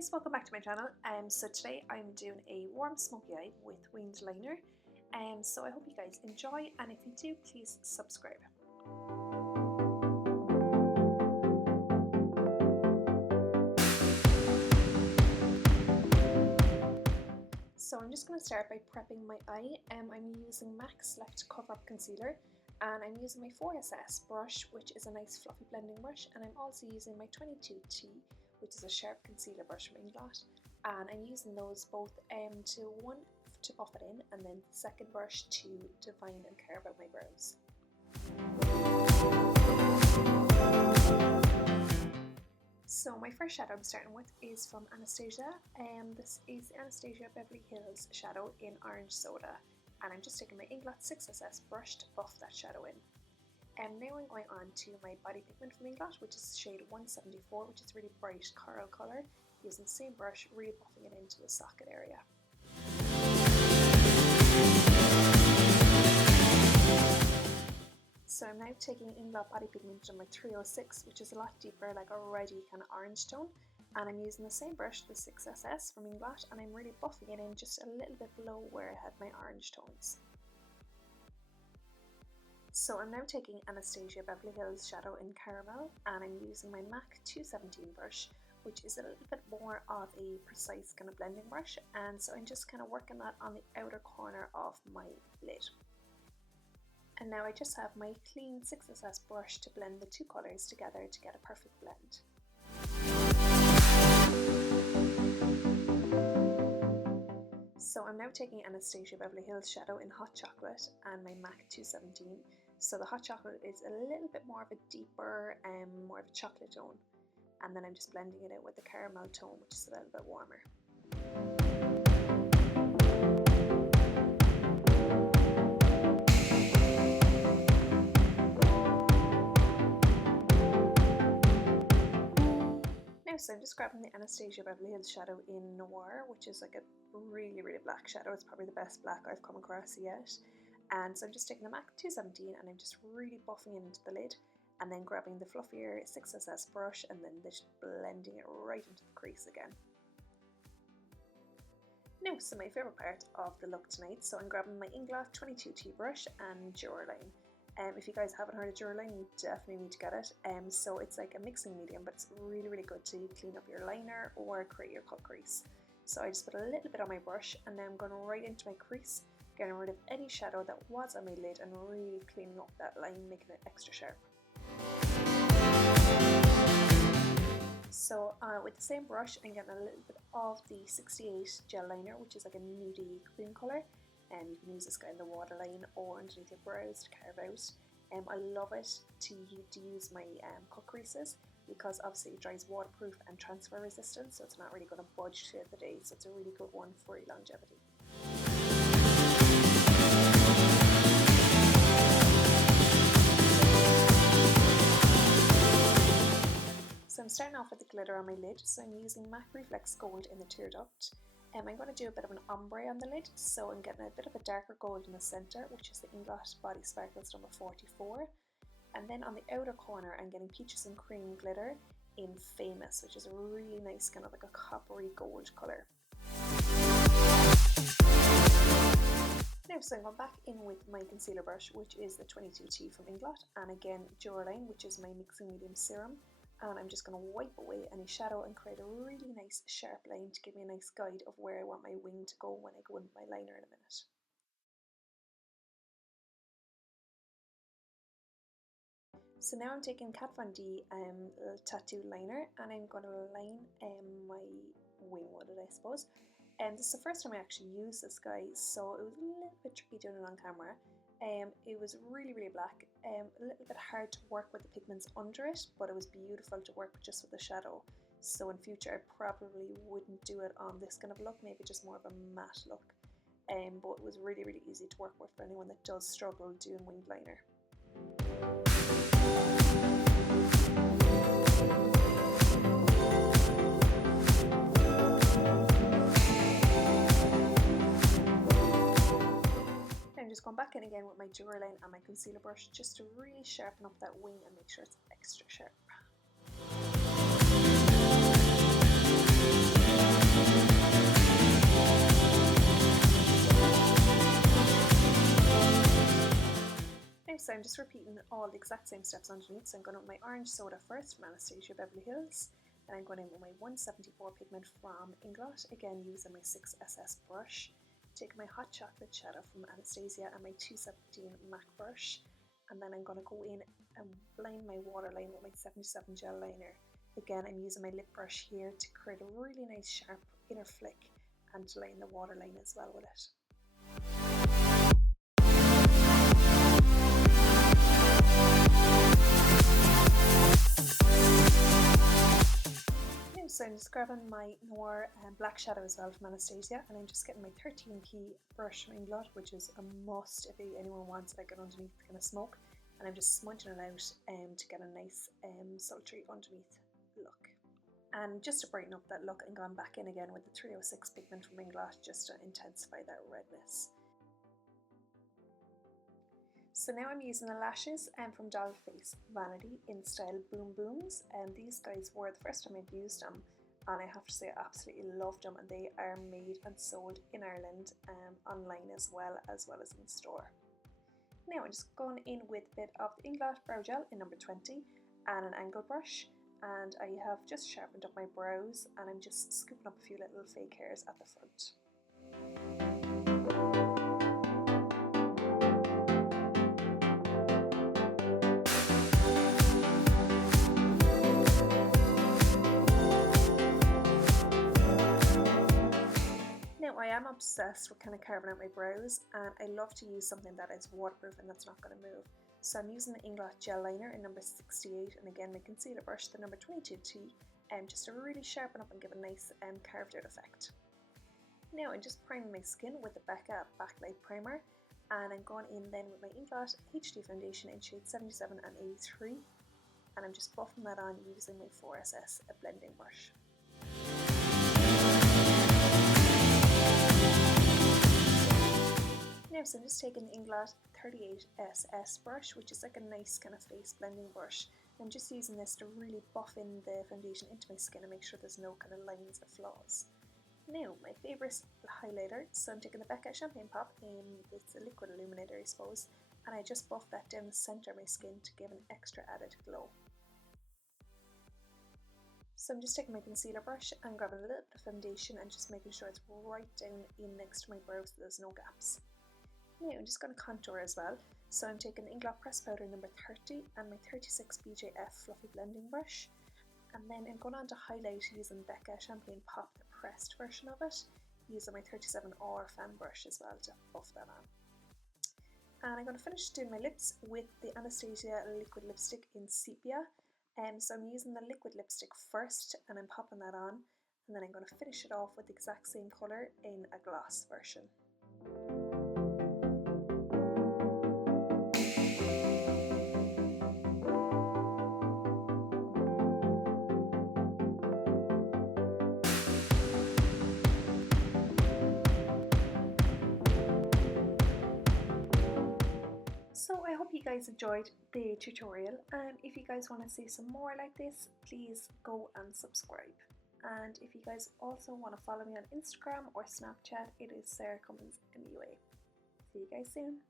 guys, welcome back to my channel. So today I'm doing a warm smoky eye with winged liner. So I hope you guys enjoy, and if you do, please subscribe. So I'm just going to start by prepping my eye. I'm using MAC Select Cover Up Concealer, and I'm using my 4SS brush, which is a nice fluffy blending brush, and I'm also using my 22T, which is a sharp concealer brush from Backlight, and I'm using those both to buff it in, and then the second brush to define and carve out my brows. So my first shadow I'm starting with is from Anastasia, this is the Anastasia Beverly Hills shadow in Orange Soda, and I'm just taking my Inglot 6SS brush to buff that shadow in. Now I'm going on to my body pigment from Backlight, which is shade 174, which is really bright coral colour, using the same brush, really buffing it into the socket area. So I'm now taking Inglot body pigment on my 306, which is a lot deeper, like already kind of orange tone, and I'm using the same brush, the 6SS from Backlight, and I'm really buffing it in just a little bit below where I had my orange tones. So I'm now taking Anastasia Beverly Hills shadow in caramel, and I'm using my MAC 217 brush, which is a little bit more of a precise kind of blending brush, and so I'm just kind of working that on the outer corner of my lid. And now I just have my clean 6SS brush to blend the two colours together to get a perfect blend. So I'm now taking Anastasia Beverly Hills shadow in Hot Chocolate and my MAC 217. So the Hot Chocolate is a little bit more of a deeper, more of a chocolate tone. And then I'm just blending it out with the caramel tone, which is a little bit warmer. So I'm just grabbing the Anastasia Beverly Hills shadow in Noir, which is like a really black shadow. It's probably the best black I've come across yet. And so I'm just taking the MAC 217 and I'm just really buffing it into the lid, and then grabbing the fluffier 6SS brush and then just blending it right into the crease again. Now, so my favourite part of the look tonight, so I'm grabbing my Inglot 22T brush and Jawline. If you guys haven't heard of Jawline, you definitely need to get it. So it's like a mixing medium, but it's really good to clean up your liner or create your cut crease. So I just put a little bit on my brush, and then I'm going right into my crease, getting rid of any shadow that was on my lid and really cleaning up that line, making it extra sharp. So with the same brush, I'm getting a little bit of the 68 gel liner, which is like a nudie cream colour. And you can use this guy in the waterline or underneath your brows to carve out. I love it to use my cut creases, because obviously it dries waterproof and transfer resistant, so it's not really going to budge throughout the day, so it's a really good one for your longevity. So I'm starting off with the glitter on my lid, so I'm using MAC Reflex Gold in the tear duct. I'm going to do a bit of an ombre on the lid, so I'm getting a bit of a darker gold in the centre, which is the Inglot Body Sparkles number 44. And then on the outer corner I'm getting Peaches and Cream glitter in Famous, which is a really nice kind of like a coppery gold colour. Now, so I'm going back in with my concealer brush, which is the 22T from Inglot, and again Jawline, which is my mixing medium serum. And I'm just going to wipe away any shadow and create a really nice sharp line to give me a nice guide of where I want my wing to go when I go in with my liner in a minute. So now I'm taking Kat Von D tattoo liner, and I'm going to line my wing with it, I suppose. And this is the first time I actually used this, guys, so it was a little bit tricky doing it on camera. It was really black, a little bit hard to work with the pigments under it, but it was beautiful to work just with the shadow. So in future I probably wouldn't do it on this kind of look, maybe just more of a matte look. But it was really easy to work with for anyone that does struggle doing winged liner. I'm just going back in again with my Jawline and my concealer brush just to really sharpen up that wing and make sure it's extra sharp. So I'm just repeating all the exact same steps underneath. So I'm going with my orange soda first from Anastasia Beverly Hills. Then I'm going in with my 174 pigment from Inglot, again using my 6SS brush. Take my hot chocolate shadow from Anastasia and my 217 MAC brush. And then I'm going to go in and line my waterline with my 77 gel liner. Again, I'm using my lip brush here to create a really nice sharp inner flick and to line the waterline as well with it. So I'm just grabbing my noir black shadow as well from Anastasia, and I'm just getting my 13p brush from Inglot, which is a must if anyone wants like an underneath kind of smoke, and I'm just smudging it out to get a nice sultry underneath look. And just to brighten up that look, I'm going back in again with the 306 pigment from Inglot just to intensify that redness. So now I'm using the lashes from Dollface Vanity in style Boom Booms, and these guys were the first time I've used them, and I have to say I absolutely loved them, and they are made and sold in Ireland online as well as in store. Now I'm just going in with a bit of the Inglot Brow Gel in number 20 and an angle brush, and I have just sharpened up my brows and I'm just scooping up a few little fake hairs at the front. I am obsessed with kind of carving out my brows, and I love to use something that is waterproof and that's not going to move. So I'm using the Inglot gel liner in number 68, and again my concealer brush, the number 22T, just to really sharpen up and give a nice carved out effect. Now I'm just priming my skin with the Backlight primer, and I'm going in then with my Inglot HD foundation in shades 77 and 83, and I'm just buffing that on using my 4SS blending brush. Now, so I'm just taking the Inglot 38SS brush, which is like a nice kind of face blending brush. I'm just using this to really buff in the foundation into my skin and make sure there's no kind of lines or flaws. Now, my favourite highlighter, so I'm taking the Becca Champagne Pop, it's a liquid illuminator I suppose, and I just buff that down the centre of my skin to give an extra added glow. So I'm just taking my concealer brush and grabbing a little bit of foundation and just making sure it's right down in next to my brow so there's no gaps. Now I'm just going to contour as well, so I'm taking the Inglot Press Powder number 30 and my 36 BJF Fluffy Blending Brush, and then I'm going on to highlight using Becca Champagne Pop, the pressed version of it, using my 37R fan brush as well to buff that on. And I'm going to finish doing my lips with the Anastasia liquid lipstick in Sepia, so I'm using the liquid lipstick first and I'm popping that on, and then I'm going to finish it off with the exact same colour in a gloss version. So I hope you guys enjoyed the tutorial, and if you guys want to see some more like this, please go and subscribe. And if you guys also want to follow me on Instagram or Snapchat, it is Sarah Cummins MUA. See you guys soon.